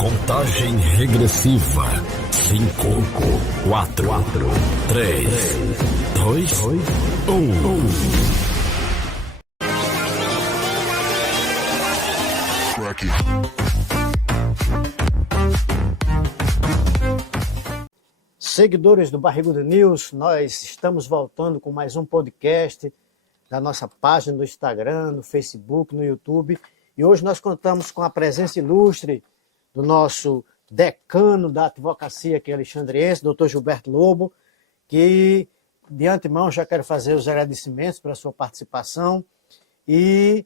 Contagem regressiva. 5, 4, 3, 2, 1. Seguidores do Barrigudo News, nós estamos voltando com mais um podcast da nossa página no Instagram, no Facebook, no YouTube. E hoje nós contamos com a presença ilustre do nosso decano da advocacia aqui alexandriense, doutor Gilberto Lobo, que de antemão já quero fazer os agradecimentos pela sua participação e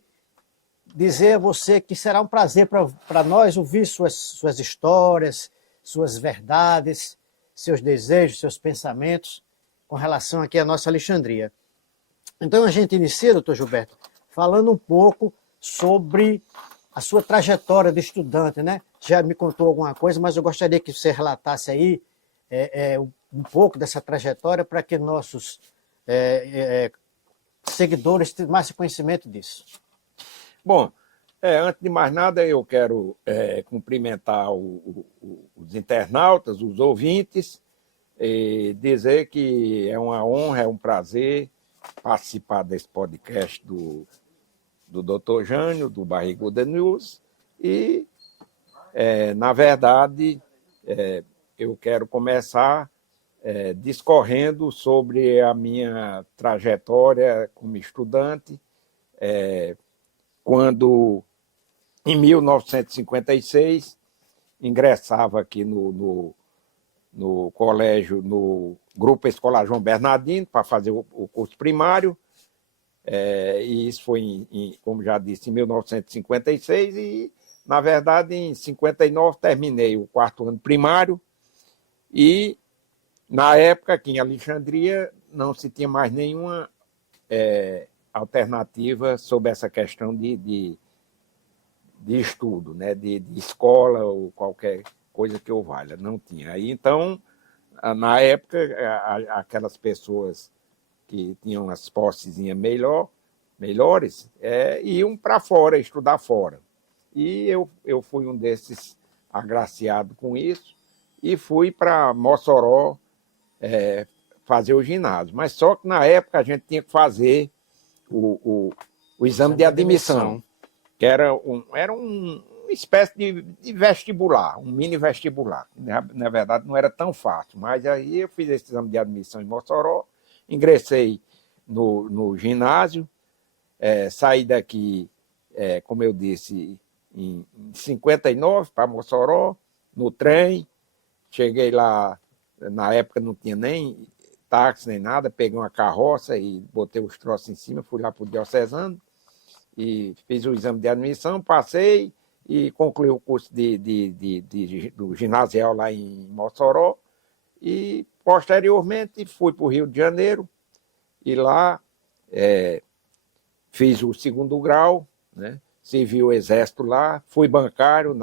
dizer a você que será um prazer para nós ouvir suas histórias, suas verdades, seus desejos, seus pensamentos com relação aqui à nossa Alexandria. Então a gente inicia, doutor Gilberto, falando um pouco sobre a sua trajetória de estudante, né? Já me contou alguma coisa, mas eu gostaria que você relatasse aí um pouco dessa trajetória para que nossos seguidores tenham mais conhecimento disso. Bom, antes de mais nada, eu quero cumprimentar os internautas, os ouvintes, e dizer que é uma honra, é um prazer participar desse podcast do Dr. Jânio, do Barrigudo News, e, na verdade, eu quero começar discorrendo sobre a minha trajetória como estudante, quando, em 1956, ingressava aqui no colégio, no Grupo Escolar João Bernardino, para fazer o curso primário, e isso foi, como já disse, em 1956, e, na verdade, em 59 terminei o quarto ano primário, e, na época, aqui em Alexandria, não se tinha mais nenhuma alternativa sobre essa questão de estudo, né? de escola ou qualquer coisa que eu valha, não tinha. Aí, então, na época, aquelas pessoas que tinham as possezinhas melhores iam para fora, estudar fora. E eu fui um desses agraciados com isso e fui para Mossoró fazer o ginásio. Mas só que na época a gente tinha que fazer o exame de admissão, que era uma espécie de vestibular, um mini vestibular. Na verdade, não era tão fácil, mas aí eu fiz esse exame de admissão em Mossoró, ingressei no ginásio, saí daqui, como eu disse, em 59 para Mossoró, no trem, cheguei lá, na época não tinha nem táxi nem nada, peguei uma carroça e botei os troços em cima, fui lá para o Diocesano e fiz o exame de admissão, passei e concluí o curso do ginasial lá em Mossoró e, posteriormente, fui para o Rio de Janeiro e lá fiz o segundo grau, né? Servi o Exército lá, fui bancário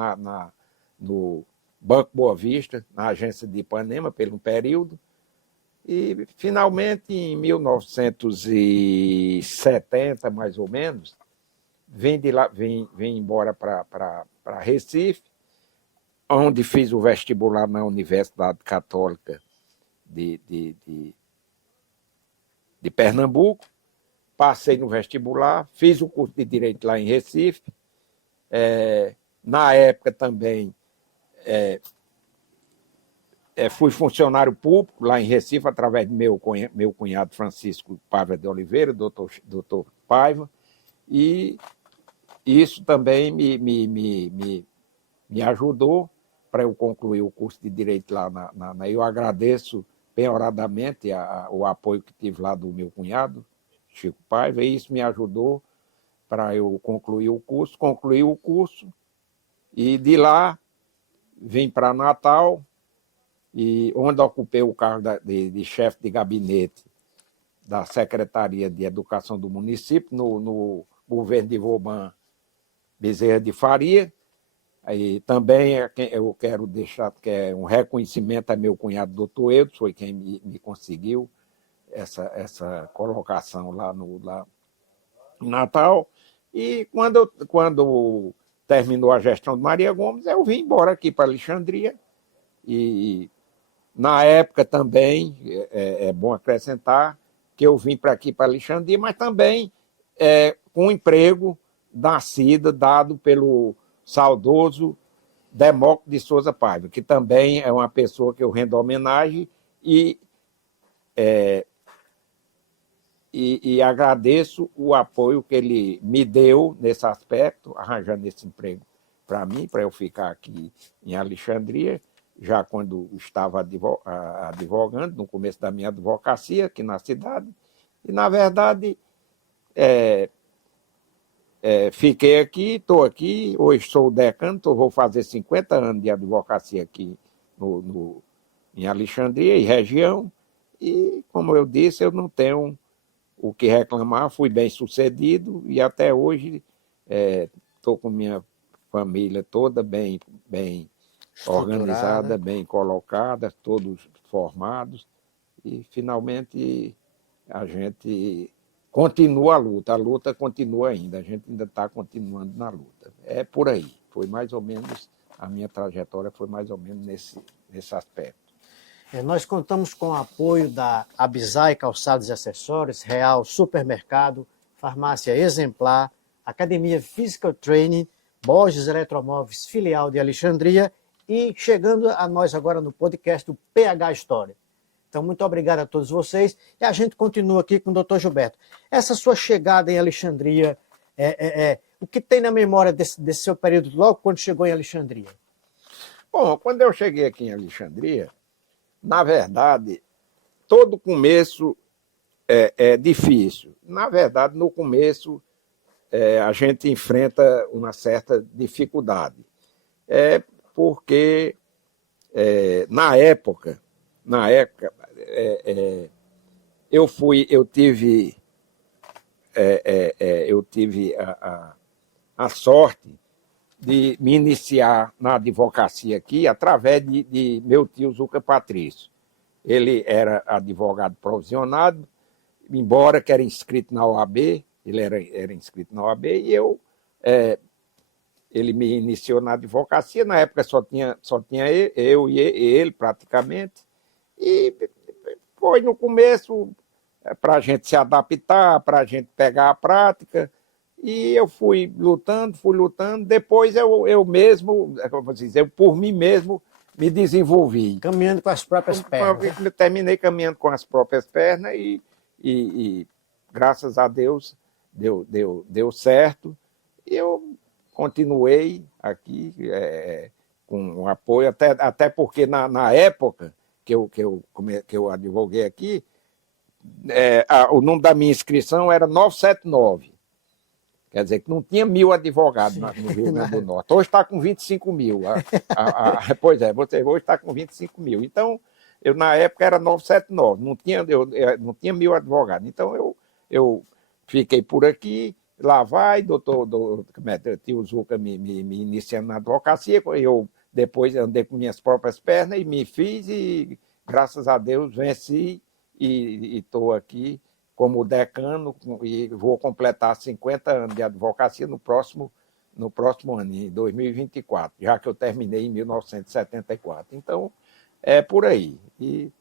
no Banco Boa Vista, na agência de Ipanema, por um período. E, finalmente, em 1970, mais ou menos, vim embora para Recife, onde fiz o vestibular na Universidade Católica de Pernambuco, passei no vestibular, fiz o curso de Direito lá em Recife. Na época também fui funcionário público lá em Recife, através do meu cunhado Francisco Paiva de Oliveira, doutor Paiva, e isso também me ajudou para eu concluir o curso de Direito lá eu agradeço penhoradamente o apoio que tive lá do meu cunhado, Chico Paiva, e isso me ajudou para eu concluir o curso, e de lá vim para Natal, e onde ocupei o cargo de chefe de gabinete da Secretaria de Educação do município, no governo de Vauban Bezerra de Faria. Aí também eu quero deixar que é um reconhecimento a meu cunhado, doutor Eudes, foi quem me conseguiu essa colocação lá em Natal. E quando terminou a gestão de Maria Gomes, eu vim embora aqui para Alexandria. E na época também, é bom acrescentar, que eu vim para aqui para Alexandria, mas também com um emprego dado pelo saudoso Demócrito de Souza Paiva, que também é uma pessoa que eu rendo homenagem e agradeço o apoio que ele me deu nesse aspecto, arranjando esse emprego para mim, para eu ficar aqui em Alexandria, já quando estava advogando, no começo da minha advocacia aqui na cidade. E, na verdade, fiquei aqui, estou aqui, hoje sou decano, vou fazer 50 anos de advocacia aqui em Alexandria e região, e, como eu disse, eu não tenho o que reclamar, fui bem sucedido e até hoje estou com minha família toda bem organizada, bem colocada, todos formados, e finalmente a gente continua a luta continua ainda, a gente ainda está continuando na luta. É por aí, foi mais ou menos, a minha trajetória foi mais ou menos nesse aspecto. Nós contamos com o apoio da Abisai Calçados e Acessórios, Real Supermercado, Farmácia Exemplar, Academia Physical Training, Borges Eletromóveis, filial de Alexandria, e chegando a nós agora no podcast do PH História. Então, muito obrigado a todos vocês. E a gente continua aqui com o Dr. Gilberto. Essa sua chegada em Alexandria, o que tem na memória desse seu período, logo quando chegou em Alexandria? Bom, quando eu cheguei aqui em Alexandria, na verdade, todo começo é difícil. Na verdade, no começo, a gente enfrenta uma certa dificuldade. Porque, na época, eu tive a sorte de me iniciar na advocacia aqui através de meu tio Zuca Patrício. Ele era advogado provisionado, embora que era inscrito na OAB, ele era inscrito na OAB, e ele me iniciou na advocacia. Na época só tinha eu e ele praticamente, e foi no começo para a gente se adaptar, para a gente pegar a prática. E eu fui lutando, depois eu mesmo, eu por mim mesmo, me desenvolvi. Caminhando com as próprias pernas. Eu terminei caminhando com as próprias pernas e graças a Deus, deu certo. E eu continuei aqui com apoio, até porque na época que eu advoguei aqui, o número da minha inscrição era 979. Quer dizer, que não tinha 1.000 advogados no Rio Grande do Norte. Hoje está com 25 mil. Pois é, hoje está com 25 mil. Então, na época era 979, não tinha 1.000 advogados. Então, eu fiquei por aqui, lá vai, tio Zuca me iniciando na advocacia, eu depois andei com minhas próprias pernas e me fiz e, graças a Deus, venci e estou aqui como decano, e vou completar 50 anos de advocacia no próximo ano, em 2024, já que eu terminei em 1974. Então, é por aí. E,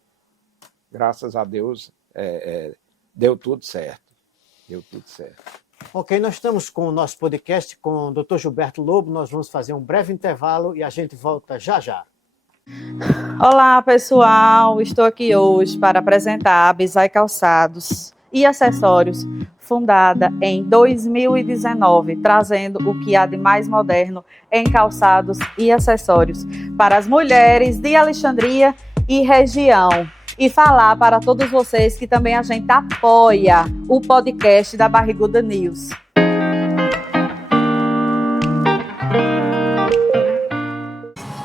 graças a Deus, deu tudo certo. Ok, nós estamos com o nosso podcast com o Dr. Gilberto Lobo. Nós vamos fazer um breve intervalo e a gente volta já já. Olá, pessoal. Estou aqui hoje para apresentar a Abisai Calçados e Acessórios, fundada em 2019, trazendo o que há de mais moderno em calçados e acessórios para as mulheres de Alexandria e região. E falar para todos vocês que também a gente apoia o podcast da Barriguda News.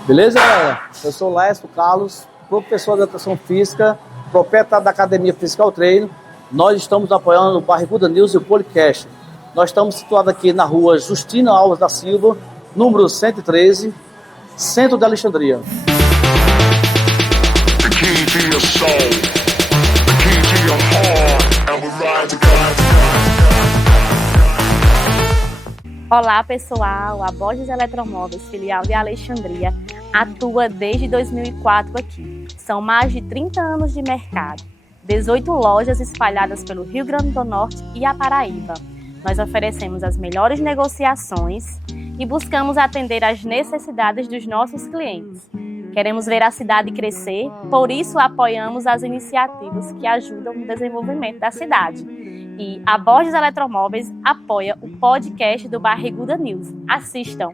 Beleza, galera? Eu sou Laércio Carlos, professor de Educação Física, proprietário da Academia Physical Training. Nós estamos apoiando o Barriguda News e o podcast. Nós estamos situados aqui na rua Justina Alves da Silva, número 113, centro de Alexandria. The key to your soul, the key to your heart, and we ride together. Olá, pessoal! A Borges Eletromóveis, filial de Alexandria, atua desde 2004 aqui. São mais de 30 anos de mercado, 18 lojas espalhadas pelo Rio Grande do Norte e a Paraíba. Nós oferecemos as melhores negociações e buscamos atender às necessidades dos nossos clientes. Queremos ver a cidade crescer, por isso apoiamos as iniciativas que ajudam no desenvolvimento da cidade. E a Borges Eletromóveis apoia o podcast do Barriguda News. Assistam!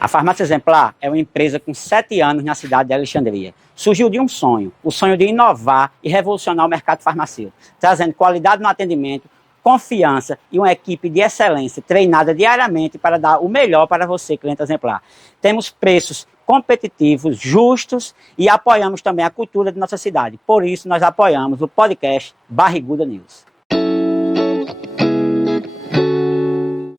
A Farmácia Exemplar é uma empresa com 7 anos na cidade de Alexandria. Surgiu de um sonho, o sonho de inovar e revolucionar o mercado farmacêutico, trazendo qualidade no atendimento, confiança e uma equipe de excelência treinada diariamente para dar o melhor para você, cliente Exemplar. Temos preços competitivos, justos e apoiamos também a cultura de nossa cidade. Por isso, nós apoiamos o podcast Barriguda News.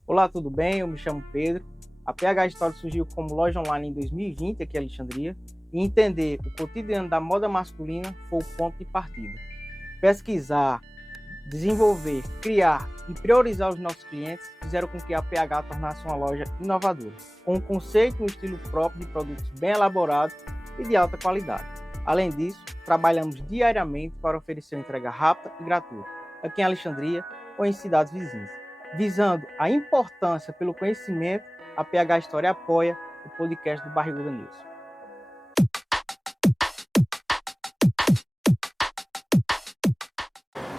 Olá, tudo bem? Eu me chamo Pedro. A PH Store surgiu como loja online em 2020 aqui em Alexandria e entender o cotidiano da moda masculina foi o ponto de partida. Pesquisar, desenvolver, criar e priorizar os nossos clientes fizeram com que a PH tornasse uma loja inovadora, com um conceito e um estilo próprio de produtos bem elaborados e de alta qualidade. Além disso, trabalhamos diariamente para oferecer uma entrega rápida e gratuita, aqui em Alexandria ou em cidades vizinhas. Visando a importância pelo conhecimento, a PH História apoia o podcast do Barriguda News.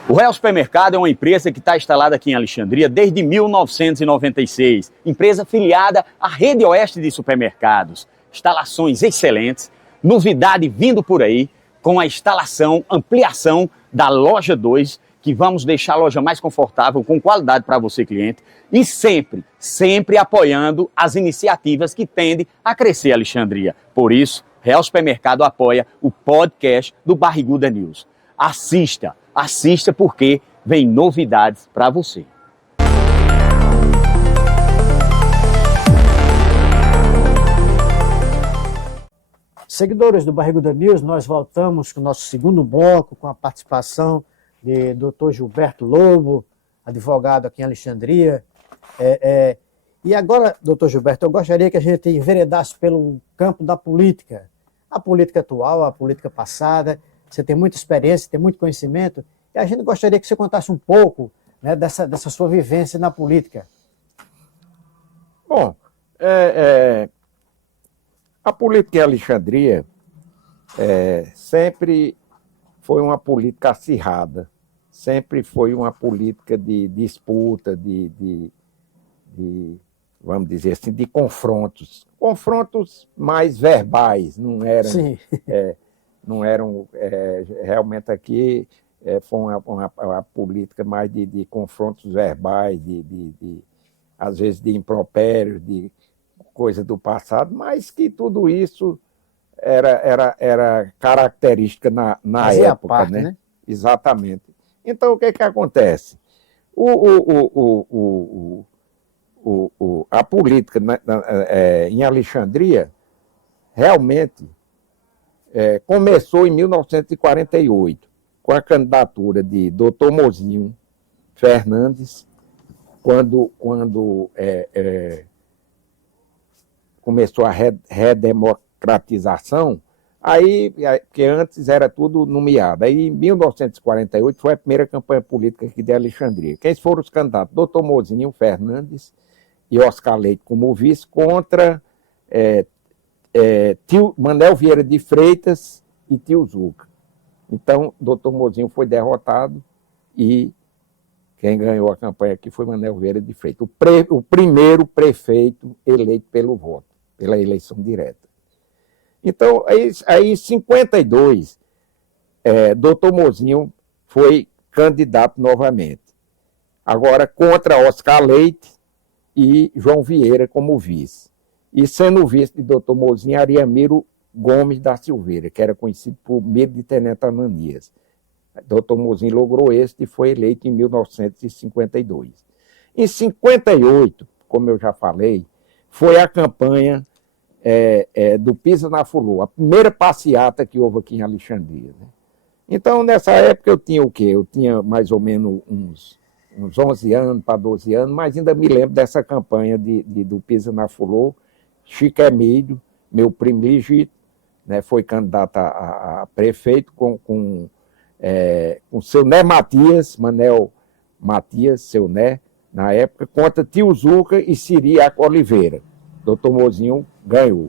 O Real Supermercado é uma empresa que está instalada aqui em Alexandria desde 1996. Empresa filiada à Rede Oeste de Supermercados. Instalações excelentes, novidade vindo por aí, com a instalação, ampliação da loja 2, que vamos deixar a loja mais confortável, com qualidade para você, cliente, e sempre apoiando as iniciativas que tendem a crescer Alexandria. Por isso, Real Supermercado apoia o podcast do Barriguda News. Assista porque vem novidades para você. Seguidores do Barriguda News, nós voltamos com o nosso segundo bloco, com a participação de Dr. Gilberto Lobo, advogado aqui em Alexandria. E agora, doutor Gilberto, eu gostaria que a gente enveredasse pelo campo da política. A política atual, a política passada. Você tem muita experiência, tem muito conhecimento, e a gente gostaria que você contasse um pouco, né, dessa sua vivência na política. Bom, a política em Alexandria sempre foi uma política acirrada, sempre foi uma política de disputa, de vamos dizer assim, de confrontos mais verbais, não eram... Sim. Não eram realmente aqui, foi uma política mais de confrontos verbais, às vezes de impropérios, de coisa do passado, mas que tudo isso era característica na época, parte, né? Exatamente. Então, o que acontece? A política em Alexandria realmente começou em 1948, com a candidatura de Dr. Mozinho Fernandes, quando começou a redemocratização, porque antes era tudo nomeado. Aí, em 1948, foi a primeira campanha política aqui de Alexandria. Quem foram os candidatos? Dr. Mozinho Fernandes e Oscar Leite como vice, contra Manuel Vieira de Freitas e Tio Zuca. Então, Dr. Mozinho foi derrotado e quem ganhou a campanha aqui foi Manuel Vieira de Freitas, o primeiro prefeito eleito pelo voto, pela eleição direta. Então, aí em 52, Dr. Mozinho foi candidato novamente, agora contra Oscar Leite e João Vieira como vice. E sendo vice de Dr. Mozinho, Ariamiro Gomes da Silveira, que era conhecido por medo de Tenente Ananias. Dr. Mozinho logrou êxito e foi eleito em 1952. Em 58, como eu já falei, foi a campanha do Pisa na Fulô, a primeira passeata que houve aqui em Alexandria, né? Então, nessa época, eu tinha o quê? Eu tinha mais ou menos uns 11 anos para 12 anos, mas ainda me lembro dessa campanha do Pisa na Fulô. Chico Emílio, meu primo legítimo, né, foi candidato a prefeito com seu Né Matias, Manel Matias, seu Né, na época, contra Tio Zuca e Siriaco Oliveira. Doutor Mozinho ganhou.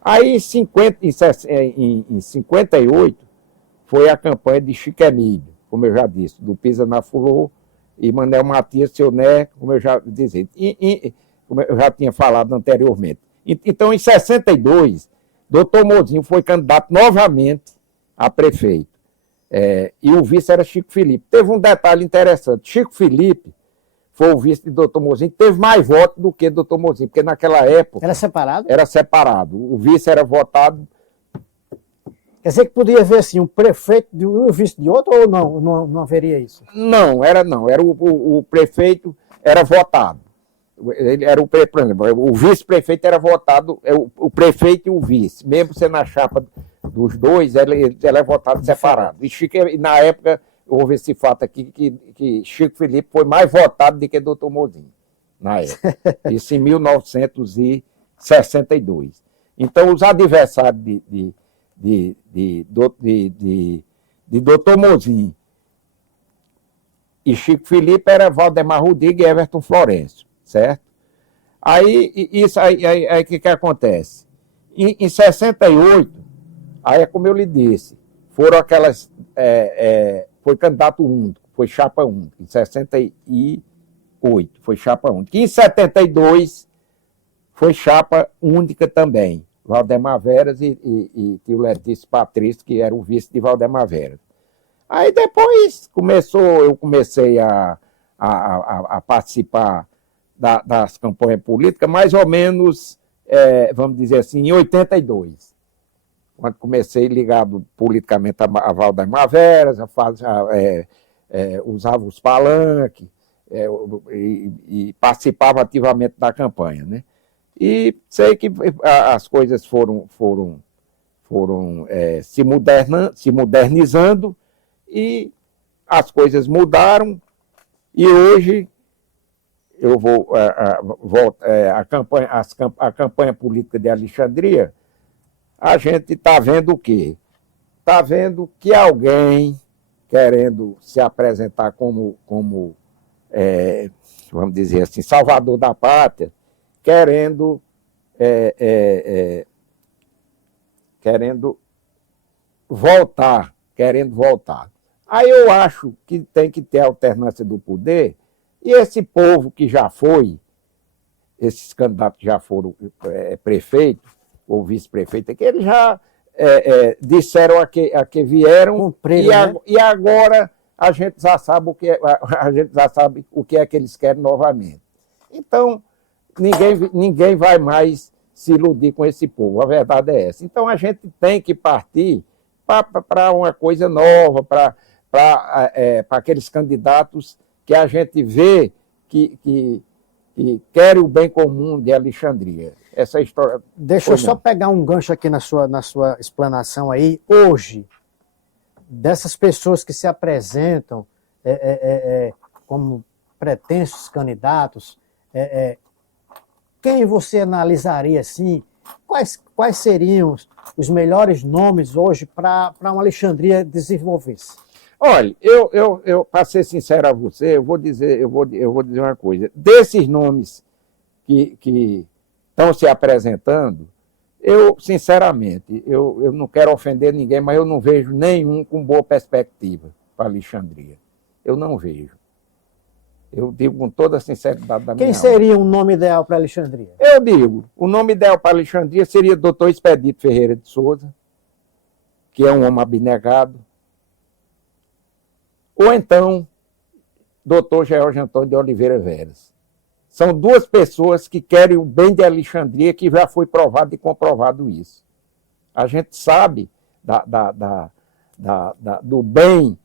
Aí, em 58, foi a campanha de Chico Emílio, como eu já disse, do Pisa na Fulô, e Manel Matias, seu Né, como eu já disse, como eu já tinha falado anteriormente. Então, em 62, doutor Mozinho foi candidato novamente a prefeito. E o vice era Chico Felipe. Teve um detalhe interessante. Chico Felipe foi o vice de doutor Mozinho, teve mais votos do que doutor Mozinho, porque naquela época... Era separado? Era separado. O vice era votado... Quer dizer que podia haver assim, um prefeito de um e o vice de outro, ou não haveria isso? Não. Era o prefeito era votado. Ele era o vice-prefeito era votado, o prefeito e o vice. Mesmo sendo na chapa dos dois, ele é votado separado. E na época, houve esse fato aqui, que Chico Felipe foi mais votado do que doutor Mozinho, na época. Isso em 1962. Então, os adversários de doutor Mozinho e Chico Felipe era Valdemar Rodrigues e Everton Florencio, certo? Aí, o que acontece? Em 68, aí é como eu lhe disse, foram aquelas, foi candidato único, foi chapa única, em 68, foi chapa única. Em 72, foi chapa única também, Valdemar Veras e tio Letício Patrício, que era o vice de Valdemar Veras. Aí depois eu comecei a participar das campanhas políticas, mais ou menos, vamos dizer assim, em 82. Quando comecei ligado politicamente a Valdemar Veras, usava os palanques e participava ativamente da campanha, né? E sei que as coisas foram se modernizando e as coisas mudaram e hoje eu vou a campanha política de Alexandria, a gente está vendo o quê? Está vendo que alguém querendo se apresentar como vamos dizer assim, salvador da pátria, querendo voltar. Aí eu acho que tem que ter alternância do poder, e esse povo que já foi, esses candidatos que já foram prefeito ou vice-prefeito, que eles já disseram a que vieram, Cumpriram, né? E agora a gente já sabe o que é que eles querem novamente. Então, ninguém vai mais se iludir com esse povo, a verdade é essa. Então, a gente tem que partir para uma coisa nova, para aqueles candidatos que a gente vê que querem o bem comum de Alexandria. Essa história... Deixa eu só pegar um gancho aqui na sua explanação aí. Hoje, dessas pessoas que se apresentam como pretensos candidatos, quem você analisaria assim? Quais seriam os melhores nomes hoje para uma Alexandria desenvolver-se? Olha, eu para ser sincero a você, eu vou dizer uma coisa. Desses nomes que estão se apresentando, eu, sinceramente, eu não quero ofender ninguém, mas eu não vejo nenhum com boa perspectiva para Alexandria. Eu não vejo. Eu digo com toda a sinceridade da minha Quem seria um nome ideal para Alexandria? Eu digo, o nome ideal para Alexandria seria Dr. Expedito Ferreira de Souza, que é um homem abnegado, ou então Dr. George Antônio de Oliveira Veras. São duas pessoas que querem o bem de Alexandria, que já foi provado e comprovado isso. A gente sabe do bem,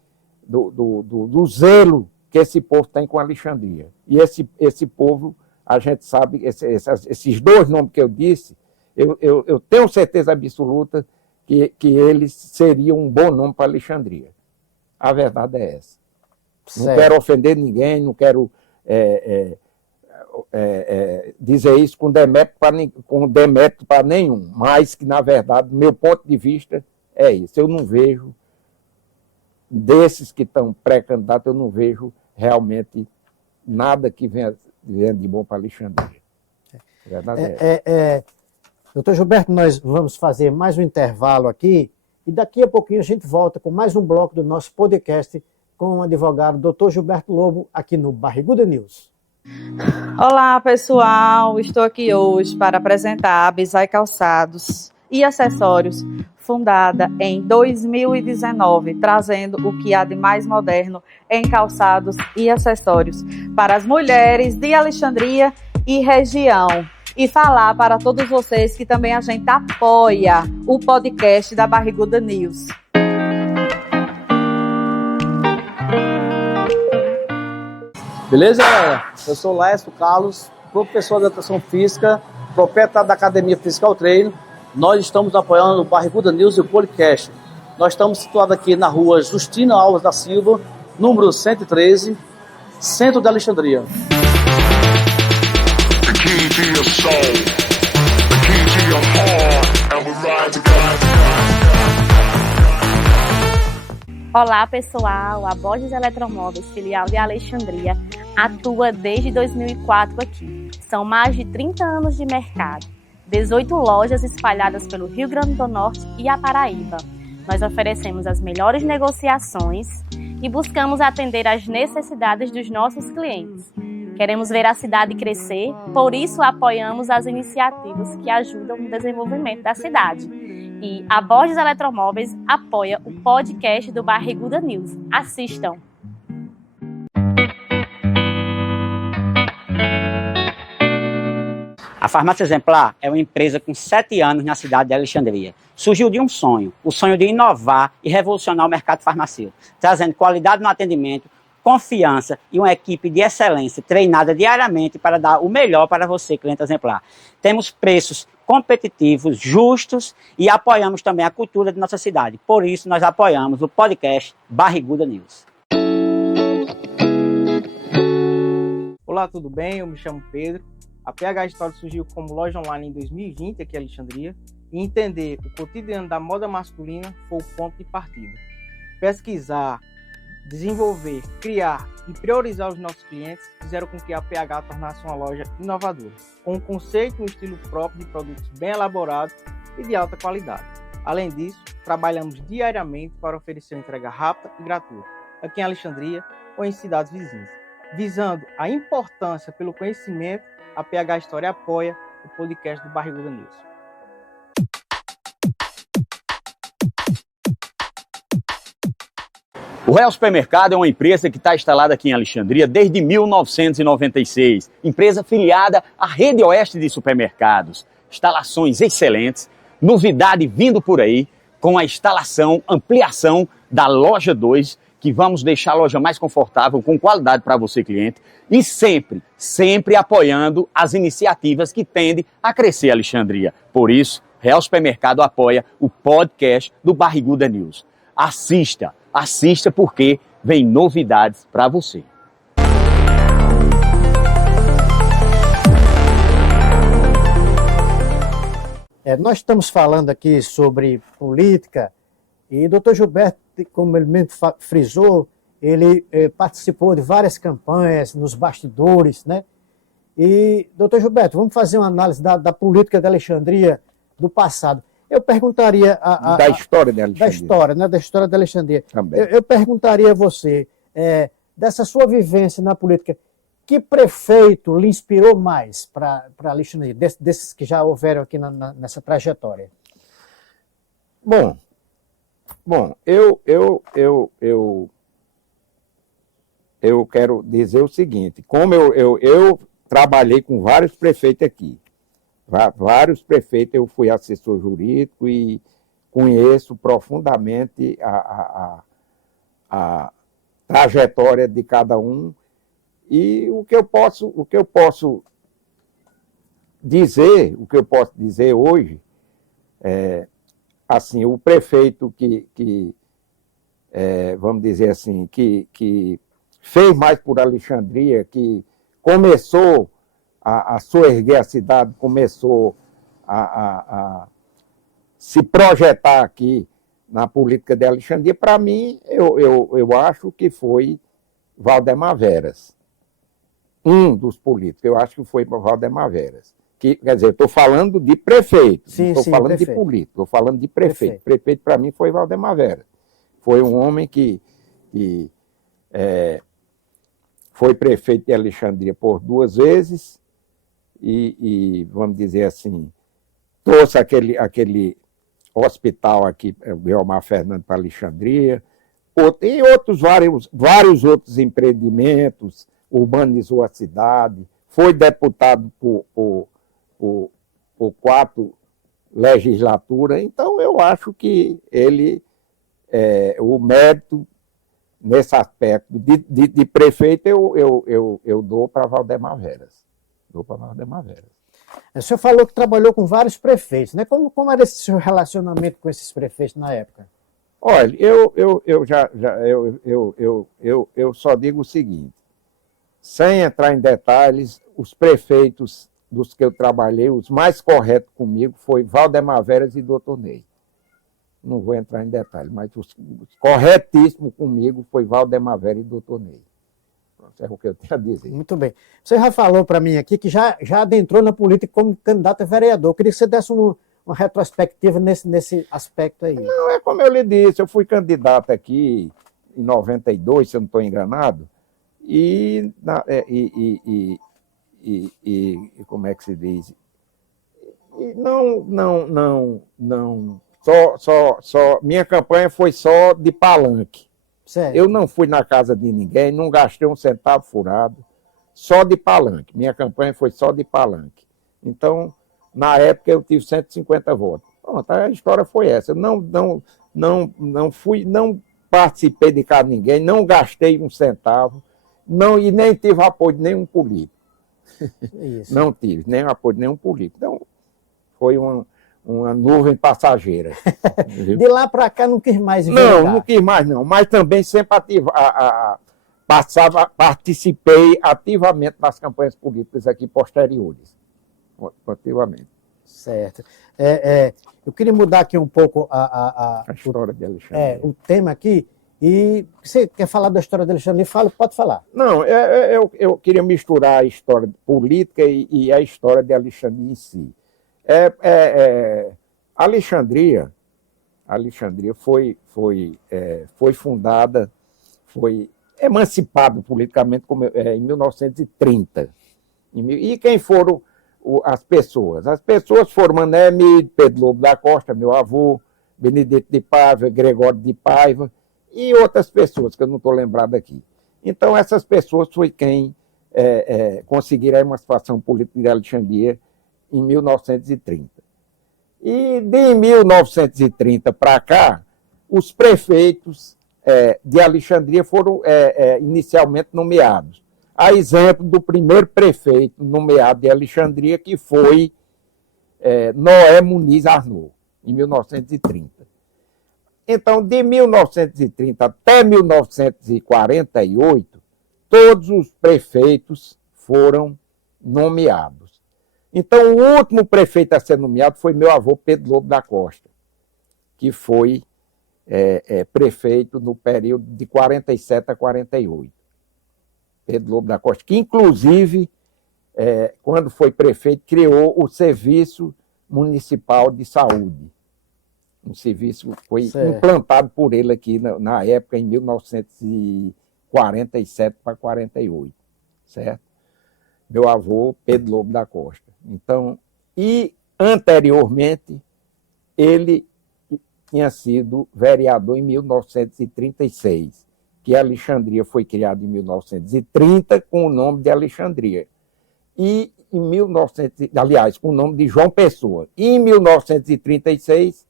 do zelo que esse povo tem com Alexandria. E esse povo, a gente sabe, esses dois nomes que eu disse, eu tenho certeza absoluta que eles seriam um bom nome para Alexandria. A verdade é essa. Não Certo. quero ofender ninguém, não quero dizer isso com demérito para nenhum, mas que, na verdade, do meu ponto de vista, é isso. Eu não vejo, desses que estão pré-candidatos, eu não vejo realmente nada que venha de bom para Alexandria. A verdade é essa. Doutor Gilberto, nós vamos fazer mais um intervalo aqui e daqui a pouquinho a gente volta com mais um bloco do nosso podcast com o advogado doutor Gilberto Lobo aqui no Barriguda News. Olá, pessoal. Estou aqui hoje para apresentar a Bizai Calçados e Acessórios, fundada em 2019, trazendo o que há de mais moderno em calçados e acessórios para as mulheres de Alexandria e região. E falar para todos vocês que também a gente apoia o podcast da Barriguda News. Beleza, galera? Eu sou Laércio Carlos, professor de Educação Física, proprietário da Academia Physical Treino. Nós estamos apoiando o Barriguda News e o podcast. Nós estamos situados aqui na rua Justina Alves da Silva, número 113, centro de Alexandria. Olá, pessoal. A Borges Eletromóveis, filial de Alexandria, atua desde 2004 aqui. São mais de 30 anos de mercado, 18 lojas espalhadas pelo Rio Grande do Norte e a Paraíba. Nós oferecemos as melhores negociações e buscamos atender às necessidades dos nossos clientes. Queremos ver a cidade crescer, por isso apoiamos as iniciativas que ajudam no desenvolvimento da cidade. E a Borges Eletromóveis apoia o podcast do Barriguda News. Assistam! A Farmácia Exemplar é uma empresa com 7 anos na cidade de Alexandria. Surgiu de um sonho, o sonho de inovar e revolucionar o mercado farmacêutico, trazendo qualidade no atendimento, confiança e uma equipe de excelência treinada diariamente para dar o melhor para você, cliente exemplar. Temos preços competitivos, justos e apoiamos também a cultura de nossa cidade. Por isso, nós apoiamos o podcast Barriguda News. Olá, tudo bem? Eu me chamo Pedro. A PH Store surgiu como loja online em 2020 aqui em Alexandria e entender o cotidiano da moda masculina foi o ponto de partida. Pesquisar, desenvolver, criar e priorizar os nossos clientes fizeram com que a PH tornasse uma loja inovadora, com um conceito e um estilo próprio de produtos bem elaborados e de alta qualidade. Além disso, trabalhamos diariamente para oferecer uma entrega rápida e gratuita, aqui em Alexandria ou em cidades vizinhas. Visando a importância pelo conhecimento, a PH Store apoia o podcast do Barriguda News. O Real Supermercado é uma empresa que está instalada aqui em Alexandria desde 1996. Empresa filiada à Rede Oeste de Supermercados. Instalações excelentes, novidade vindo por aí, com a instalação, ampliação da loja 2, que vamos deixar a loja mais confortável, com qualidade para você, cliente, e sempre apoiando as iniciativas que tendem a crescer Alexandria. Por isso, Real Supermercado apoia o podcast do Barriguda News. Assista porque vem novidades para você. Nós estamos falando aqui sobre política e o doutor Gilberto, como ele mesmo frisou, ele participou de várias campanhas nos bastidores, né? E, doutor Gilberto, vamos fazer uma análise da política de Alexandria do passado. Eu perguntaria... Da história de Alexandria. Da história, né? Da história de Alexandria. Também. Eu perguntaria a você, dessa sua vivência na política, que prefeito lhe inspirou mais para Alexandria, desses que já houveram aqui nessa trajetória? Bom, eu quero dizer o seguinte, como eu trabalhei com vários prefeitos aqui, vários prefeitos, eu fui assessor jurídico e conheço profundamente a trajetória de cada um, e o que eu posso dizer hoje, assim, o prefeito que vamos dizer assim, que fez mais por Alexandria, que começou a soerguer a cidade, começou a se projetar aqui na política de Alexandria, para mim, eu acho que foi Valdemar Veras. Um dos políticos, eu acho que foi Valdemar Veras. Quer dizer, eu estou falando de prefeito, não estou falando prefeito. De político, estou falando de prefeito. Prefeito, para mim, foi Valdemar Veras. Foi um homem que foi prefeito de Alexandria por 2 vezes e vamos dizer assim, trouxe aquele hospital aqui, o Guilmar Fernando, para Alexandria, e vários outros empreendimentos, urbanizou a cidade, foi deputado por 4 legislaturas, então eu acho que ele, o mérito nesse aspecto de prefeito, eu dou para Valdemar Veras. O senhor falou que trabalhou com vários prefeitos, né? Como era esse seu relacionamento com esses prefeitos na época? Olha, eu só digo o seguinte, sem entrar em detalhes, os prefeitos dos que eu trabalhei, os mais corretos comigo foi Valdemar Veras e Dr. Ney. Não vou entrar em detalhes, mas os corretíssimos comigo foi Valdemar Veras e Dr. Ney. É o que eu tenho a dizer. Muito bem. Você já falou para mim aqui que já adentrou na política como candidato a vereador. Eu queria que você desse uma retrospectiva nesse aspecto aí. Não, é como eu lhe disse, eu fui candidato aqui em 92, se eu não estou enganado, e como é que se diz? Minha campanha foi só de palanque. Certo. Eu não fui na casa de ninguém, não gastei um centavo furado, só de palanque. Minha campanha foi só de palanque. Então, na época, eu tive 150 votos. Pronto, a história foi essa. Eu não participei de casa de ninguém, não gastei um centavo, e nem tive apoio de nenhum político. Isso. Não tive nem apoio de nenhum político. Então, foi uma nuvem passageira. De lá para cá não quis mais enveredar. Não quis mais não, mas também sempre participei ativamente das campanhas políticas aqui posteriores. Ativamente. Certo. Eu queria mudar aqui um pouco a história de Alexandria. O tema aqui, e você quer falar da história de Alexandria? Pode falar. Não, eu queria misturar a história política e a história de Alexandria em si. Alexandria foi fundada, foi emancipada politicamente em 1930. E quem foram as pessoas? As pessoas foram Mané Emílio, Pedro Lobo da Costa, meu avô, Benedito de Paiva, Gregório de Paiva e outras pessoas que eu não estou lembrado aqui. Então, essas pessoas foi quem conseguiram a emancipação política de Alexandria em 1930. E de 1930 para cá, os prefeitos de Alexandria foram inicialmente nomeados. A exemplo do primeiro prefeito nomeado de Alexandria, que foi Noé Muniz Arnaud, em 1930. Então, de 1930 até 1948, todos os prefeitos foram nomeados. Então, o último prefeito a ser nomeado foi meu avô Pedro Lobo da Costa, que foi prefeito no período de 47 a 48. Pedro Lobo da Costa, que inclusive, quando foi prefeito, criou o Serviço Municipal de Saúde. Um serviço que foi implantado por ele aqui na época, em 1947 para 48, certo? Meu avô Pedro Lobo da Costa. Então, e anteriormente, ele tinha sido vereador em 1936, que Alexandria foi criada em 1930 com o nome de Alexandria. E com o nome de João Pessoa. E em 1936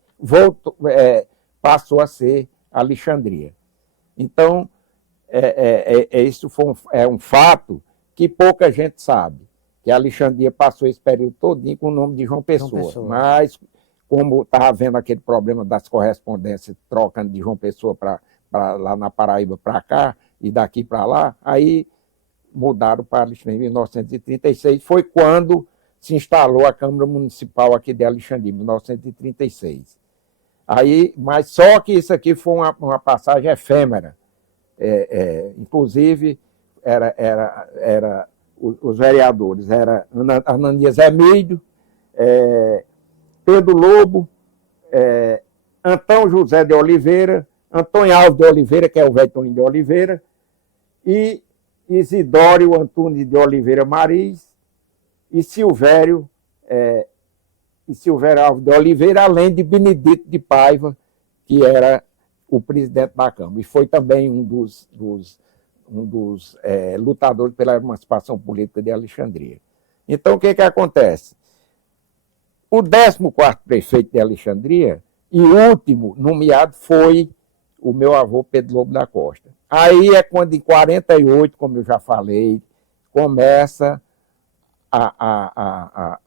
passou a ser Alexandria. Então, isso foi um fato que pouca gente sabe, que a Alexandria passou esse período todinho com o nome de João Pessoa. Mas, como estava havendo aquele problema das correspondências, trocando de João Pessoa para lá na Paraíba para cá e daqui para lá, aí mudaram para Alexandria em 1936, foi quando se instalou a Câmara Municipal aqui de Alexandria, em 1936. Aí, mas só que isso aqui foi uma passagem efêmera. Inclusive, os vereadores eram Ananias Emílio, Pedro Lobo, Antão José de Oliveira, Antônio Alves de Oliveira, que é o velho Toninho de Oliveira, e Isidório Antunes de Oliveira Mariz, e Silvério Alves de Oliveira, além de Benedito de Paiva, que era o presidente da Câmara, e foi também um dos lutadores pela emancipação política de Alexandria. Então, o que acontece? O 14º prefeito de Alexandria, e último nomeado, foi o meu avô Pedro Lobo da Costa. Aí é quando, em 48, como eu já falei, começa a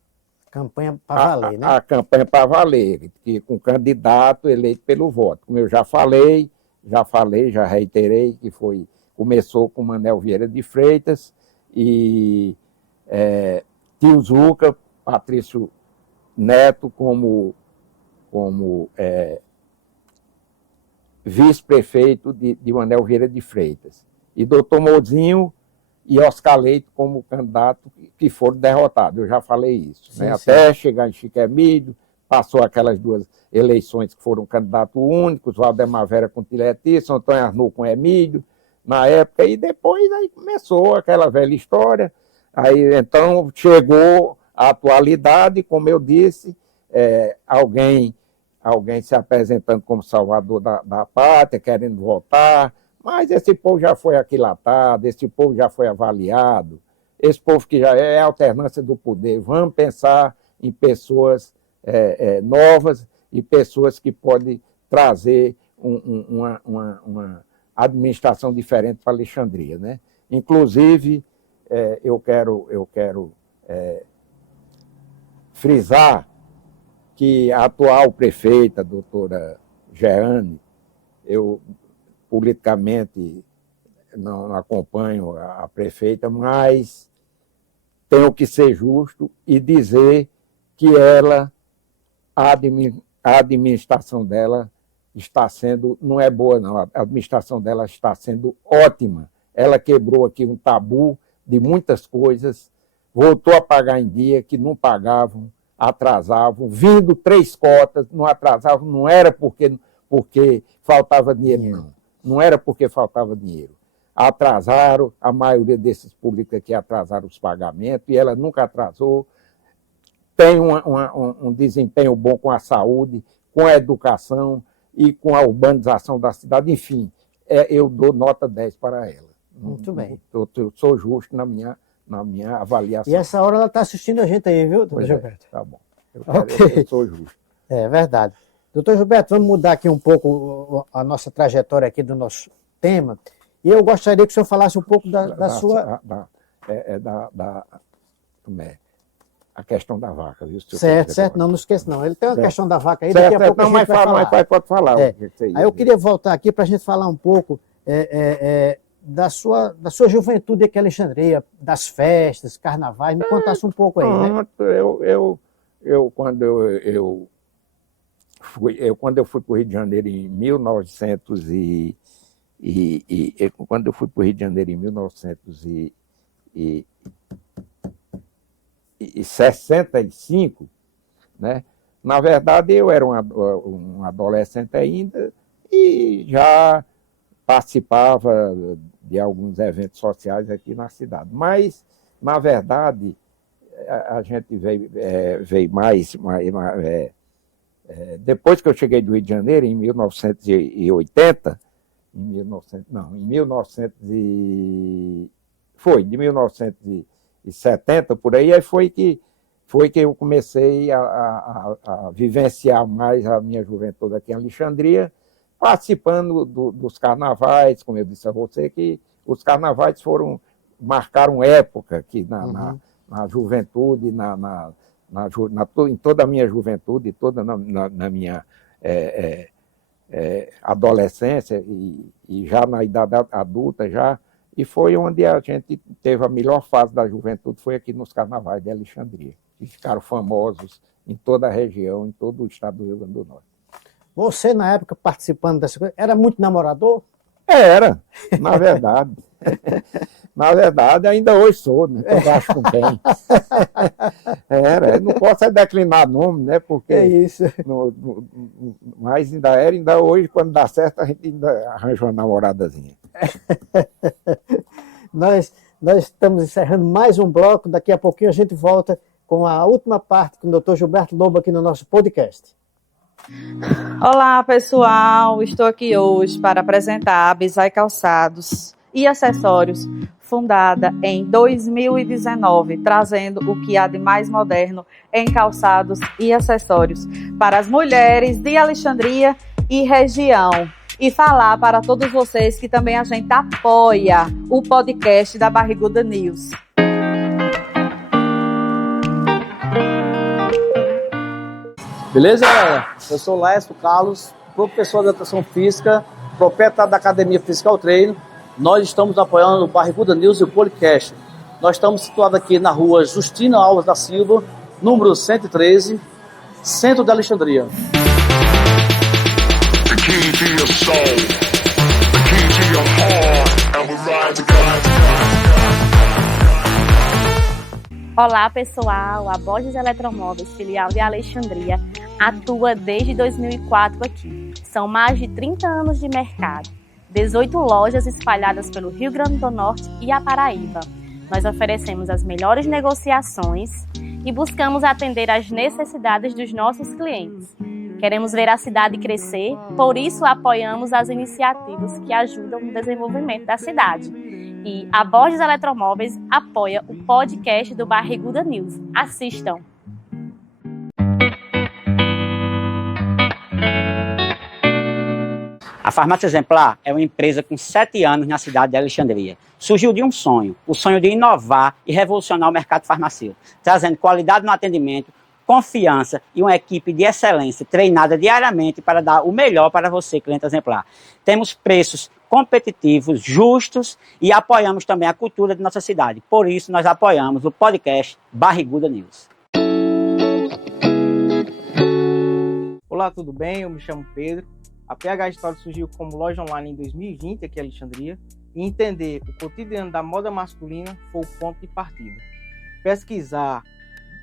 campanha para valer, né? A campanha para valer, que, com candidato eleito pelo voto. Como eu já falei, já reiterei, que começou com Manuel Vieira de Freitas e Tio Zuca, Patrício Neto como vice-prefeito de Manuel Vieira de Freitas. E doutor Mozinho e Oscar Leite como candidato que foram derrotados. Eu já falei isso. Sim, né? sim. Até chegar em Chico Emílio, passou aquelas duas eleições que foram candidatos únicos, Valdemar Vera com Tiletício, Antônio Arnoux com Emílio, na época, e depois aí começou aquela velha história. Aí então chegou a atualidade, como eu disse, alguém se apresentando como salvador da pátria, querendo voltar, mas esse povo já foi aquilatado, esse povo já foi avaliado, esse povo que já é alternância do poder. Vamos pensar em pessoas novas e pessoas que podem trazer uma administração diferente para Alexandria, né? Inclusive, eu quero frisar que a atual prefeita, a doutora Jeane, eu politicamente não acompanho a prefeita, mas tenho que ser justo e dizer que a administração dela está sendo, não é boa não, a administração dela está sendo ótima. Ela quebrou aqui um tabu de muitas coisas, voltou a pagar em dia, que não pagavam, atrasavam, vindo 3 cotas, não atrasavam, não era porque faltava dinheiro, não era porque faltava dinheiro. Atrasaram, a maioria desses políticos aqui atrasaram os pagamentos, e ela nunca atrasou. Tem um desempenho bom com a saúde, com a educação e com a urbanização da cidade, enfim, eu dou nota 10 para ela. Muito bem. Eu sou justo na minha avaliação. E essa hora ela está assistindo a gente aí, viu, doutor Gilberto? Tá bom. Ok. Eu sou justo. É verdade. Doutor Gilberto, vamos mudar aqui um pouco a nossa trajetória aqui do nosso tema. E eu gostaria que o senhor falasse um pouco da sua... A questão da vaca, viu? Certo, não esqueça não. Ele tem uma questão da vaca aí, certo, daqui a pouco não, a gente vai falar. Mas pode falar. Aí eu queria voltar aqui para a gente falar um pouco da sua juventude aqui em Alexandria, das festas, carnavais, me contasse um pouco aí, né? Quando eu fui para o Rio de Janeiro em 1965, né? Na verdade, eu era um adolescente ainda e já participava de alguns eventos sociais aqui na cidade. Mas, na verdade, a gente veio mais depois que eu cheguei do Rio de Janeiro, em 1980, de 1970, por aí foi que eu comecei a vivenciar mais a minha juventude aqui em Alexandria, participando dos carnavais, como eu disse a você, que os carnavais marcaram época aqui na juventude, em toda a minha juventude, toda na minha adolescência e já na idade adulta já, e foi onde a gente teve a melhor fase da juventude, foi aqui nos carnavais de Alexandria, que ficaram famosos em toda a região, em todo o estado do Rio Grande do Norte. Você, na época, participando dessa coisa, era muito namorador? Era, na verdade. Na verdade, ainda hoje sou, né? Eu gasto com quem. Era, não posso declinar nome, né? Porque É isso. mas ainda era, ainda hoje, quando dá certo, a gente ainda arranja uma namoradazinha. Nós estamos encerrando mais um bloco, daqui a pouquinho a gente volta com a última parte com o Dr. Gilberto Lobo aqui no nosso podcast. Olá, pessoal. Estou aqui hoje para apresentar a Bizai Calçados e Acessórios, fundada em 2019, trazendo o que há de mais moderno em calçados e acessórios para as mulheres de Alexandria e região. E falar para todos vocês que também a gente apoia o podcast da Barriguda News. Beleza, galera? Eu sou Laércio Carlos, professor de Educação Física, proprietário da Academia Physical Treino. Nós estamos apoiando o Barriguda News e o podcast. Nós estamos situados aqui na rua Justina Alves da Silva, número 113, centro de Alexandria. Olá, pessoal! A Borges Eletromóveis, filial de Alexandria, atua desde 2004 aqui. São mais de 30 anos de mercado, 18 lojas espalhadas pelo Rio Grande do Norte e a Paraíba. Nós oferecemos as melhores negociações e buscamos atender às necessidades dos nossos clientes. Queremos ver a cidade crescer, por isso apoiamos as iniciativas que ajudam no desenvolvimento da cidade. E a Borges Eletromóveis apoia o podcast do Barriguda News. Assistam! A Farmácia Exemplar é uma empresa com 7 anos na cidade de Alexandria. Surgiu de um sonho, o sonho de inovar e revolucionar o mercado farmacêutico, trazendo qualidade no atendimento, confiança e uma equipe de excelência treinada diariamente para dar o melhor para você, cliente exemplar. Temos preços competitivos, justos e apoiamos também a cultura de nossa cidade. Por isso, nós apoiamos o podcast Barriguda News. Olá, tudo bem? Eu me chamo Pedro. A PH Store surgiu como loja online em 2020 aqui em Alexandria e entender o cotidiano da moda masculina foi o ponto de partida. Pesquisar,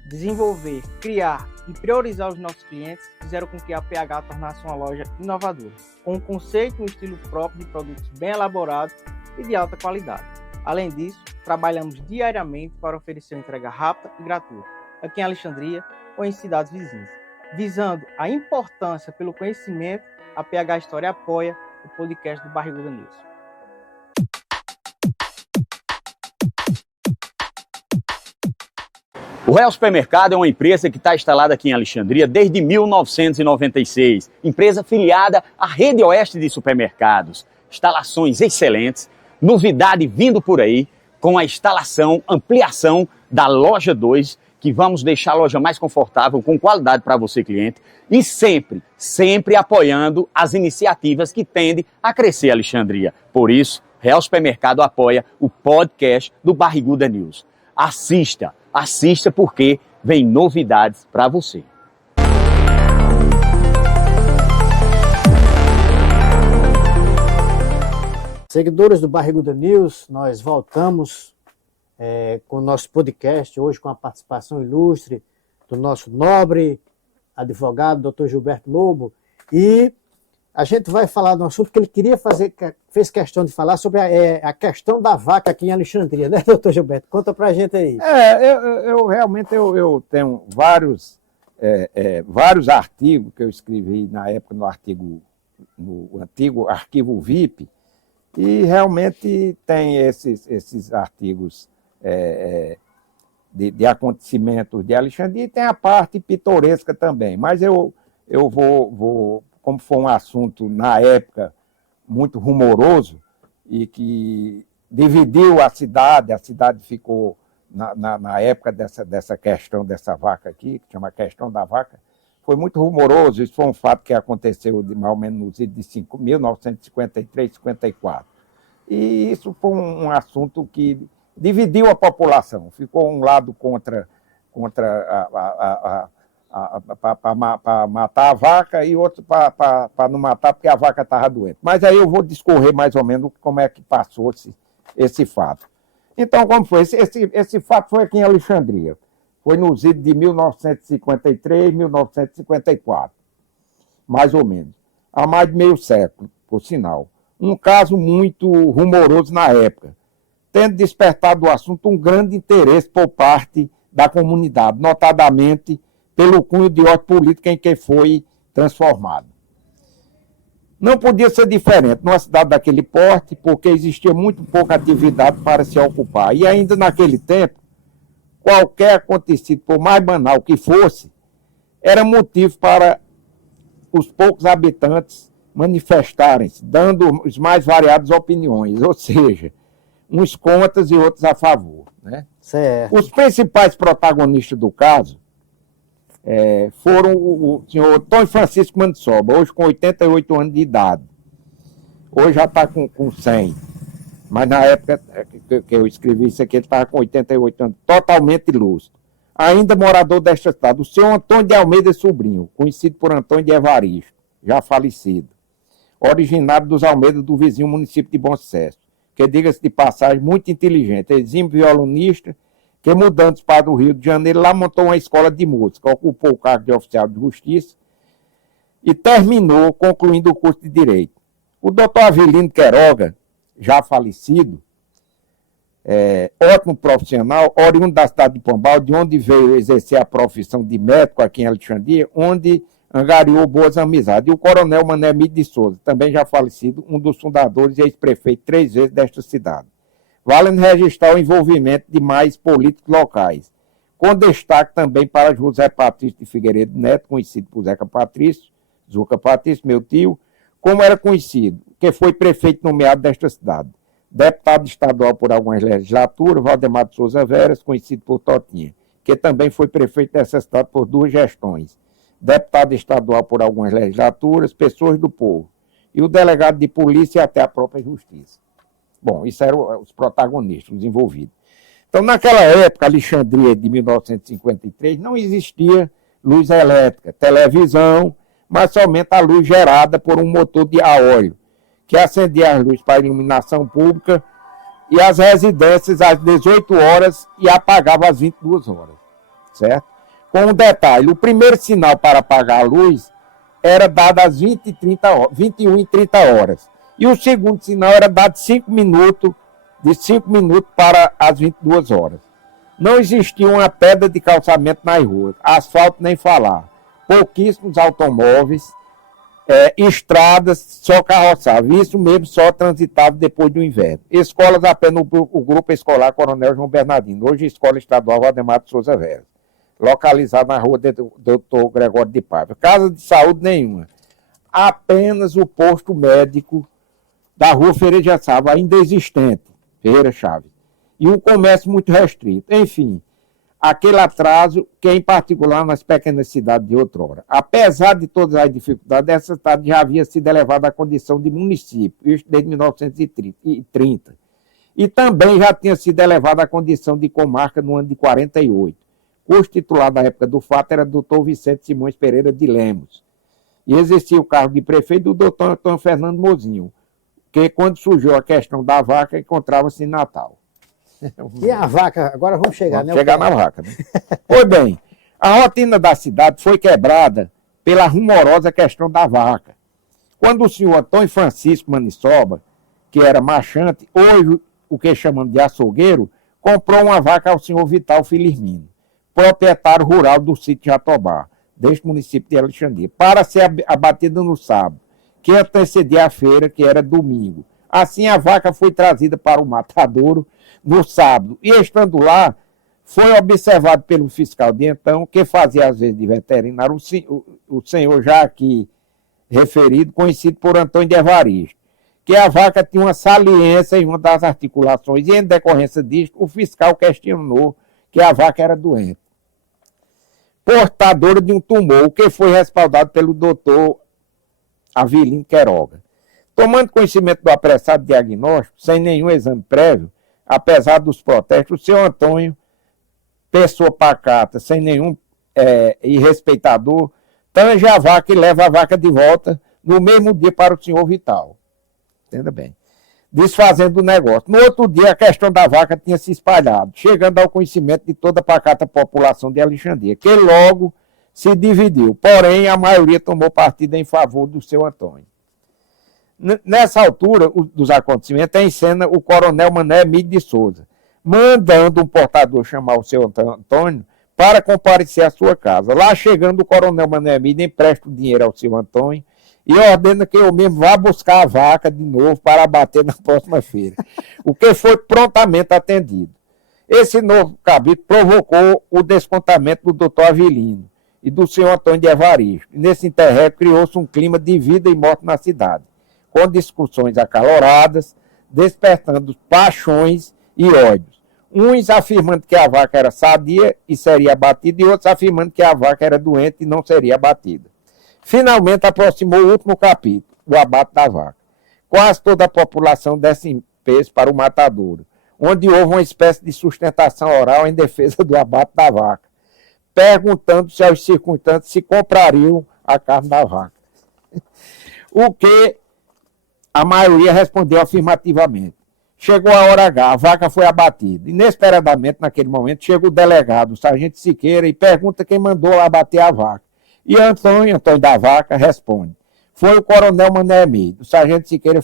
desenvolver, criar e priorizar os nossos clientes fizeram com que a PH tornasse uma loja inovadora, com um conceito e um estilo próprio de produtos bem elaborados e de alta qualidade. Além disso, trabalhamos diariamente para oferecer uma entrega rápida e gratuita, aqui em Alexandria ou em cidades vizinhas. Visando a importância pelo conhecimento, a PH Store apoia o podcast do Barriguda News. O Real Supermercado é uma empresa que está instalada aqui em Alexandria desde 1996. Empresa filiada à Rede Oeste de Supermercados. Instalações excelentes, novidade vindo por aí, com a instalação, ampliação da loja 2, que vamos deixar a loja mais confortável, com qualidade para você, cliente, e sempre apoiando as iniciativas que tendem a crescer Alexandria. Por isso, Real Supermercado apoia o podcast do Barriguda News. Assista porque vem novidades para você. Seguidores do Barriguda News, nós voltamos com o nosso podcast, hoje com a participação ilustre do nosso nobre advogado, Dr. Gilberto Lobo, e a gente vai falar de um assunto que ele queria fez questão de falar sobre a questão da vaca aqui em Alexandria, né, doutor Gilberto? Conta pra gente aí. Eu realmente tenho vários artigos que eu escrevi na época no antigo arquivo VIP, e realmente tem esses artigos de acontecimentos de Alexandria, e tem a parte pitoresca também, mas eu vou como foi um assunto, na época, muito rumoroso e que dividiu a cidade ficou, na época dessa questão dessa vaca aqui, que chama questão da vaca, foi muito rumoroso, isso foi um fato que aconteceu de mais ou menos nos idos de 1953, 54. E isso foi um assunto que dividiu a população, ficou um lado contra para matar a vaca e outro para não matar porque a vaca estava doente. Mas aí eu vou discorrer mais ou menos como é que passou esse fato. Então, como foi? Esse fato foi aqui em Alexandria. Foi nos idos de 1953, 1954, mais ou menos. Há mais de meio século, por sinal. Um caso muito rumoroso na época, tendo despertado o assunto um grande interesse por parte da comunidade, notadamente pelo cunho de ordem política em que foi transformado. Não podia ser diferente numa cidade daquele porte, porque existia muito pouca atividade para se ocupar. E ainda naquele tempo, qualquer acontecido, por mais banal que fosse, era motivo para os poucos habitantes manifestarem-se, dando as mais variadas opiniões, ou seja, uns contras e outros a favor. Né? Certo. Os principais protagonistas do caso foram o senhor Antônio Francisco Maniçoba, hoje com 88 anos de idade. Hoje já está com 100. Mas na época que eu escrevi isso aqui, ele estava com 88 anos, totalmente lúcido. Ainda morador desta cidade, o senhor Antônio de Almeida Sobrinho, conhecido por Antônio de Evaristo, já falecido, originário dos Almeidas do vizinho município de Bom Sucesso, que, diga-se de passagem, muito inteligente, exímio violonista, que mudando para o Rio de Janeiro, lá montou uma escola de música, ocupou o cargo de oficial de justiça e terminou concluindo o curso de Direito. O doutor Avelino Queiroga, já falecido, ótimo profissional, oriundo da cidade de Pombal, de onde veio exercer a profissão de médico aqui em Alexandria, onde angariou boas amizades. E o coronel Mané Mide de Souza, também já falecido, um dos fundadores e ex-prefeito 3 vezes desta cidade. Vale registrar o envolvimento de mais políticos locais, com destaque também para José Patrício de Figueiredo Neto, conhecido por Zeca Patrício, Zuca Patrício, meu tio, como era conhecido, que foi prefeito nomeado desta cidade. Deputado estadual por algumas legislaturas, Valdemar de Souza Veras, conhecido por Totinha, que também foi prefeito dessa cidade por 2 gestões. Deputado estadual por algumas legislaturas, pessoas do povo. E o delegado de polícia e até a própria justiça. Bom, isso eram os protagonistas, os envolvidos. Então, naquela época, Alexandria de 1953, não existia luz elétrica, televisão, mas somente a luz gerada por um motor a óleo, que acendia as luzes para a iluminação pública e as residências às 18 horas e apagava às 22 horas, certo? Com um detalhe, o primeiro sinal para apagar a luz era dado às 21 e 30 horas. E o segundo sinal era dado de 5 minutos para as 22 horas. Não existia uma pedra de calçamento nas ruas, asfalto nem falar. Pouquíssimos automóveis, estradas só carroçavam. Isso mesmo só transitava depois do inverno. Escolas apenas o grupo escolar Coronel João Bernardino, hoje Escola Estadual Valdemar de Souza Veras, localizada na rua Dr. Gregório de Paiva. Casa de saúde nenhuma. Apenas o posto médico da rua Ferreira de Assava, ainda existente, Ferreira Chaves. E um comércio muito restrito. Enfim, aquele atraso que, em particular, nas pequenas cidades de outrora. Apesar de todas as dificuldades, essa cidade já havia sido elevada à condição de município, isso desde 1930. E também já tinha sido elevada à condição de comarca no ano de 48. Cujo titular da época do fato era Dr. Vicente Simões Pereira de Lemos. E exercia o cargo de prefeito do Dr. Antônio Fernando Mozinho, que quando surgiu a questão da vaca, encontrava-se em Natal. E a vaca, agora vamos chegar, vamos chegar na vaca, né? Pois bem, a rotina da cidade foi quebrada pela rumorosa questão da vaca. Quando o senhor Antônio Francisco Maniçoba, que era marchante, hoje o que chamamos de açougueiro, comprou uma vaca ao senhor Vital Filirmino, proprietário rural do sítio Jatobá, deste município de Alexandria, para ser abatida no sábado, que antecedia a feira, que era domingo. Assim, a vaca foi trazida para o matadouro no sábado. E, estando lá, foi observado pelo fiscal de então, que fazia, às vezes, de veterinário, o senhor já aqui referido, conhecido por Antônio de Evaristo, que a vaca tinha uma saliência em uma das articulações, e, em decorrência disso, o fiscal questionou que a vaca era doente. portadora de um tumor, o que foi respaldado pelo doutor Avelino Queiroga. Tomando conhecimento do apressado diagnóstico, sem nenhum exame prévio, apesar dos protestos, o seu Antônio, pessoa pacata, sem nenhum e respeitador, tange a vaca e leva a vaca de volta no mesmo dia para o senhor Vital. Entenda bem. Desfazendo o negócio. No outro dia, a questão da vaca tinha se espalhado, chegando ao conhecimento de toda a pacata população de Alexandria, que logo se dividiu. Porém, a maioria tomou partido em favor do seu Antônio. Nessa altura dos acontecimentos, em cena o coronel Mané Emílio de Souza, mandando um portador chamar o seu Antônio para comparecer à sua casa. Lá chegando, o coronel Mané Emílio empresta o dinheiro ao seu Antônio e ordena que eu mesmo vá buscar a vaca de novo para abater na próxima feira, o que foi prontamente atendido. Esse novo cabrito provocou o descontamento do doutor Avelino e do senhor Antônio de Evaristo. E nesse interregno criou-se um clima de vida e morte na cidade, com discussões acaloradas, despertando paixões e ódios. Uns afirmando que a vaca era sadia e seria abatida, e outros afirmando que a vaca era doente e não seria abatida. Finalmente aproximou o último capítulo, o abate da vaca. Quase toda a população desce em peso para o matadouro, onde houve uma espécie de sustentação oral em defesa do abate da vaca, perguntando-se aos circunstantes se comprariam a carne da vaca. O que a maioria respondeu afirmativamente. Chegou a hora H, a vaca foi abatida. Inesperadamente, naquele momento, chega o delegado, o sargento Siqueira, e pergunta quem mandou abater a vaca. E Antônio da Vaca responde. Foi o coronel Mané Emílio. O sargento Siqueira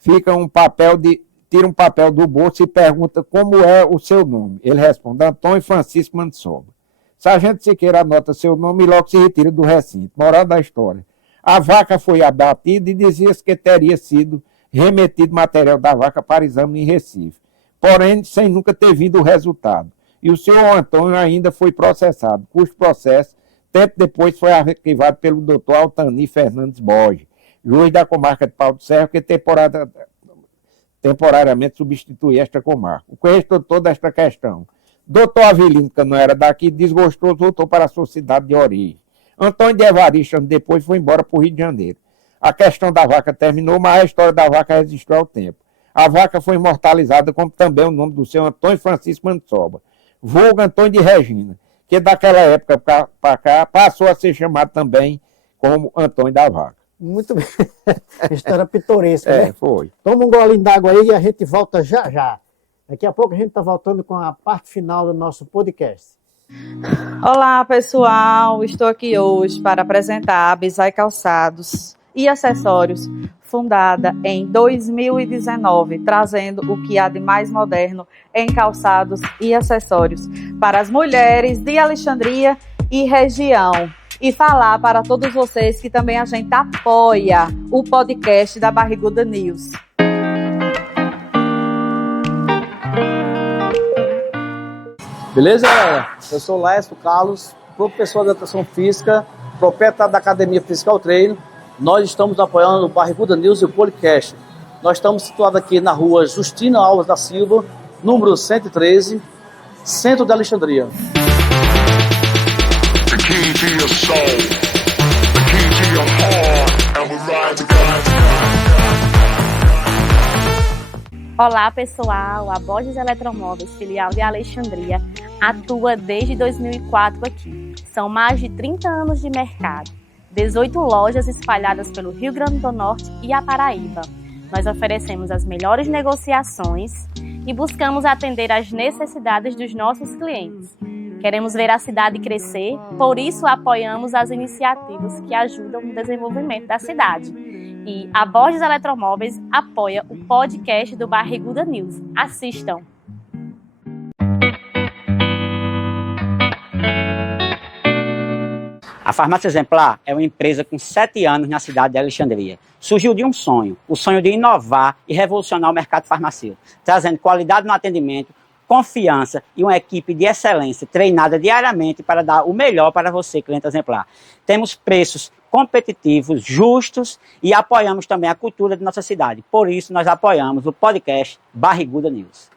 tira um papel do bolso e pergunta como é o seu nome. Ele responde, Antônio Francisco Mansoba. Sargento Siqueira anota seu nome e logo se retira do recinto. Moral da história. A vaca foi abatida e dizia-se que teria sido remetido material da vaca para exame em Recife. Porém, sem nunca ter vindo o resultado. E o senhor Antônio ainda foi processado, cujo processo, tempo depois, foi arquivado pelo doutor Altani Fernandes Borges, juiz da comarca de Pau do Serra, que temporariamente substitui esta comarca. O que restou toda esta questão? Doutor Avelino, que não era daqui, desgostoso, voltou para a sua cidade de origem. Antônio de Evaristo, depois, foi embora para o Rio de Janeiro. A questão da vaca terminou, mas a história da vaca resistiu ao tempo. A vaca foi imortalizada como também o nome do seu Antônio Francisco Mansoba, vulgo Antônio de Regina, que daquela época para cá passou a ser chamado também como Antônio da Vaca. Muito bem. História pitoresca, né? Foi. Toma um golinho d'água aí e a gente volta já já. Daqui a pouco a gente está voltando com a parte final do nosso podcast. Olá, pessoal. Estou aqui hoje para apresentar a Bizai Calçados e Acessórios, fundada em 2019, trazendo o que há de mais moderno em calçados e acessórios para as mulheres de Alexandria e região. E falar para todos vocês que também a gente apoia o podcast da Barriguda News. Beleza, galera? Eu sou Lécio Carlos, professor de Educação Física, proprietário da Academia Physical Treino. Nós estamos apoiando o Barriguda News e o Podcast. Nós estamos situados aqui na rua Justina Alves da Silva, número 113, centro de Alexandria. Olá, pessoal. A Borges Eletromóveis, filial de Alexandria, atua desde 2004 aqui. São mais de 30 anos de mercado. 18 lojas espalhadas pelo Rio Grande do Norte e a Paraíba. Nós oferecemos as melhores negociações e buscamos atender às necessidades dos nossos clientes. Queremos ver a cidade crescer, por isso apoiamos as iniciativas que ajudam no desenvolvimento da cidade. E a Borges Eletromóveis apoia o podcast do Barriguda News. Assistam! A Farmácia Exemplar é uma empresa com 7 anos na cidade de Alexandria. Surgiu de um sonho, o sonho de inovar e revolucionar o mercado farmacêutico, trazendo qualidade no atendimento, confiança e uma equipe de excelência treinada diariamente para dar o melhor para você, cliente exemplar. Temos preços competitivos, justos e apoiamos também a cultura de nossa cidade. Por isso, nós apoiamos o podcast Barriguda News.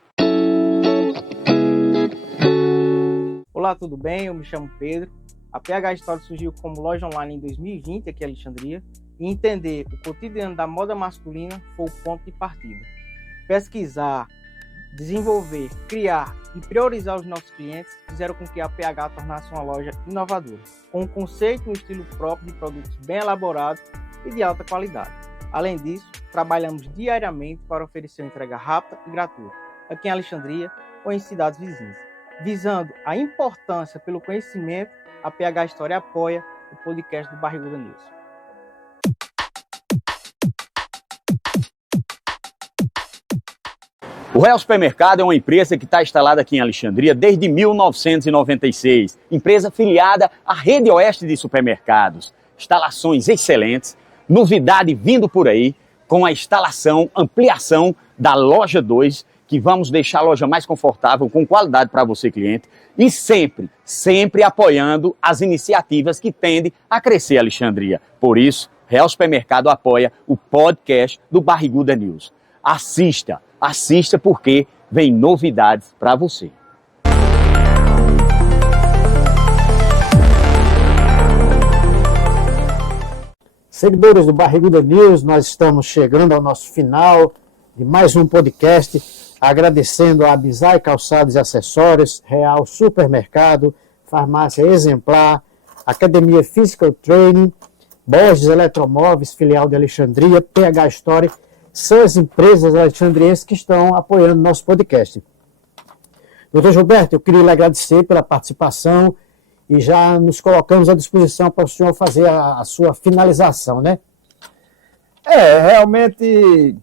Olá, tudo bem? Eu me chamo Pedro. A PH Story surgiu como loja online em 2020 aqui em Alexandria e entender o cotidiano da moda masculina foi o ponto de partida. Pesquisar, desenvolver, criar e priorizar os nossos clientes fizeram com que a PH tornasse uma loja inovadora, com um conceito e um estilo próprio de produtos bem elaborados e de alta qualidade. Além disso, trabalhamos diariamente para oferecer uma entrega rápida e gratuita, aqui em Alexandria ou em cidades vizinhas. Visando a importância pelo conhecimento, a PH Story apoia o podcast do Barriguda News. O Real Supermercado é uma empresa que está instalada aqui em Alexandria desde 1996. Empresa filiada à Rede Oeste de Supermercados. Instalações excelentes, novidade vindo por aí, com a instalação, ampliação da loja 2, que vamos deixar a loja mais confortável, com qualidade para você, cliente, e sempre apoiando as iniciativas que tendem a crescer Alexandria. Por isso, Real Supermercado apoia o podcast do Barriguda News. Assista porque vem novidades para você. Seguidores do Barriguda News, nós estamos chegando ao nosso final de mais um podcast, agradecendo a Abisai Calçados e Acessórios, Real Supermercado, Farmácia Exemplar, Academia Physical Training, Borges Eletromóveis, filial de Alexandria, PH Story, são as empresas alexandrienses que estão apoiando nosso podcast. Doutor Gilberto, eu queria lhe agradecer pela participação e já nos colocamos à disposição para o senhor fazer a sua finalização, né? Realmente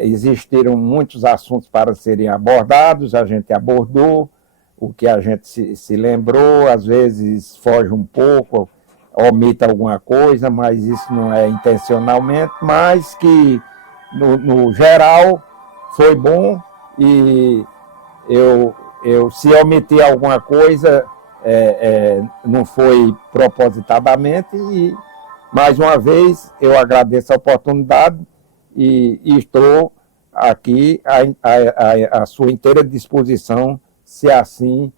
existiram muitos assuntos para serem abordados, a gente abordou o que a gente se lembrou, às vezes foge um pouco, omite alguma coisa, mas isso não é intencionalmente, mas que no geral foi bom e se omitir alguma coisa não foi propositadamente e mais uma vez eu agradeço a oportunidade e estou aqui à sua inteira disposição se assim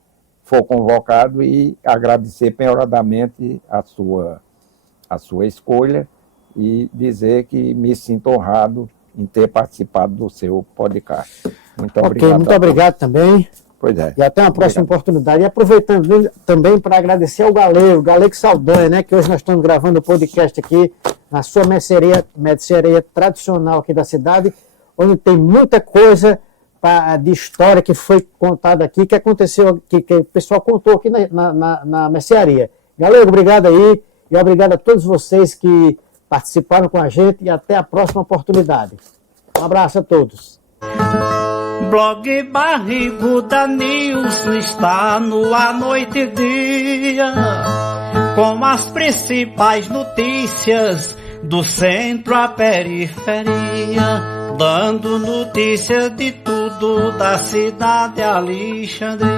for convocado e agradecer penhoradamente a sua escolha e dizer que me sinto honrado em ter participado do seu podcast. Muito obrigado. Ok, muito obrigado também. Pois é. E até uma próxima oportunidade. E aproveitando também para agradecer ao Galego Saldanha, né, que hoje nós estamos gravando o podcast aqui na sua mercearia tradicional aqui da cidade, onde tem muita coisa de história que foi contada aqui, que aconteceu, que o pessoal contou aqui na mercearia. Galego, obrigado aí e obrigado a todos vocês que participaram com a gente e até a próxima oportunidade. Um abraço a todos. Blog Barriguda News está no ar noite e dia, com as principais notícias do centro à periferia, dando notícias de tudo da cidade Alexandria.